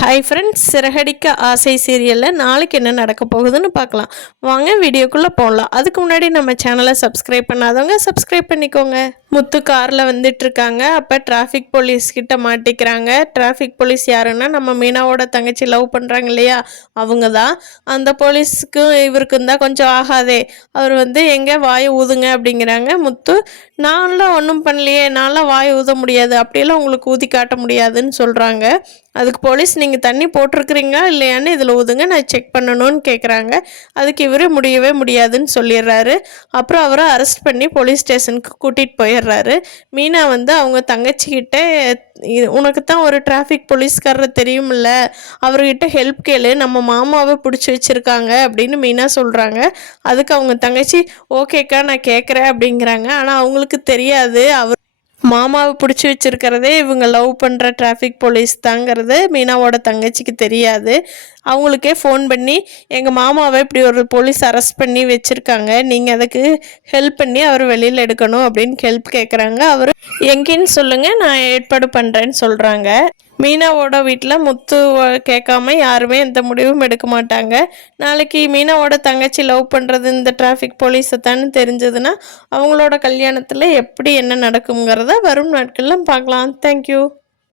Hi friends, Siragadikka ஆசை சீரியலில் நாளைக்கு என்ன நடக்க போகுதுன்னு பார்க்கலாம். வாங்க வீடியோக்குள்ளே போகலாம். அதுக்கு முன்னாடி நம்ம சேனலை சப்ஸ்கிரைப் பண்ணாதவங்க சப்ஸ்கிரைப் பண்ணிக்கோங்க. முத்து காரில் வந்துட்டுருக்காங்க. அப்போ டிராஃபிக் போலீஸ் கிட்ட மாட்டிக்கிறாங்க. டிராஃபிக் போலீஸ் யாருன்னா நம்ம மீனாவோட தங்கச்சி லவ் பண்ணுறாங்க இல்லையா, அவங்க தான். அந்த போலீஸுக்கும் இவருக்கும் தான் கொஞ்சம் ஆகாதே. அவர் எங்கே வாயை ஊதுங்க அப்படிங்கிறாங்க. முத்து, நான்லாம் ஒன்றும் பண்ணலையே, நான்லாம் வாயை ஊத முடியாது, அப்படியெல்லாம் உங்களுக்கு ஊதி காட்ட முடியாதுன்னு சொல்கிறாங்க. அதுக்கு போலீஸ், நீங்கள் தண்ணி போட்டிருக்கிறீங்களா இல்லையான்னு இதில் ஊதுங்க, நான் செக் பண்ணணும்னு கேட்குறாங்க. அதுக்கு இவரே முடியவே முடியாதுன்னு சொல்லிடுறாரு. அப்புறம் அவரை அரெஸ்ட் பண்ணி போலீஸ் ஸ்டேஷனுக்கு கூட்டிகிட்டு போயிடுறாரு. மீனா அவங்க தங்கச்சிக்கிட்ட, உனக்கு தான் ஒரு டிராஃபிக் போலீஸ்காரர் தெரியுமில்ல, அவர்கிட்ட ஹெல்ப் கேளு, நம்ம மாமாவை பிடிச்சி வச்சுருக்காங்க அப்படின்னு மீனா சொல்கிறாங்க. அதுக்கு அவங்க தங்கச்சி, ஓகேக்கா நான் கேட்குறேன் அப்படிங்கிறாங்க. ஆனால் அவங்களுக்கு தெரியாது அவர் மாமாவை பிடிச்சி வச்சுருக்கிறதே இவங்க லவ் பண்ணுற டிராஃபிக் போலீஸ் தாங்கிறது மீனாவோட தங்கச்சிக்கு தெரியாது. அவங்களுக்கே ஃபோன் பண்ணி, எங்கள் மாமாவை இப்படி ஒரு போலீஸ் அரெஸ்ட் பண்ணி வச்சுருக்காங்க, நீங்கள் அதுக்கு ஹெல்ப் பண்ணி அவர் வெளியில் எடுக்கணும் அப்படின்னு ஹெல்ப் கேட்குறாங்க. அவர் எங்கேன்னு சொல்லுங்கள், நான் ஏற்பாடு பண்ணுறேன்னு சொல்கிறாங்க. மீனாவோட வீட்டில் முத்து கேட்காம யாருமே எந்த முடிவும் எடுக்க மாட்டாங்க. நாளைக்கு மீனாவோட தங்கச்சி லவ் பண்ணுறது இந்த டிராஃபிக் போலீஸை தானே தெரிஞ்சதுன்னா அவங்களோட கல்யாணத்தில் எப்படி என்ன நடக்குங்கிறத வரும் நாட்களில் பார்க்கலாம். தேங்க்யூ.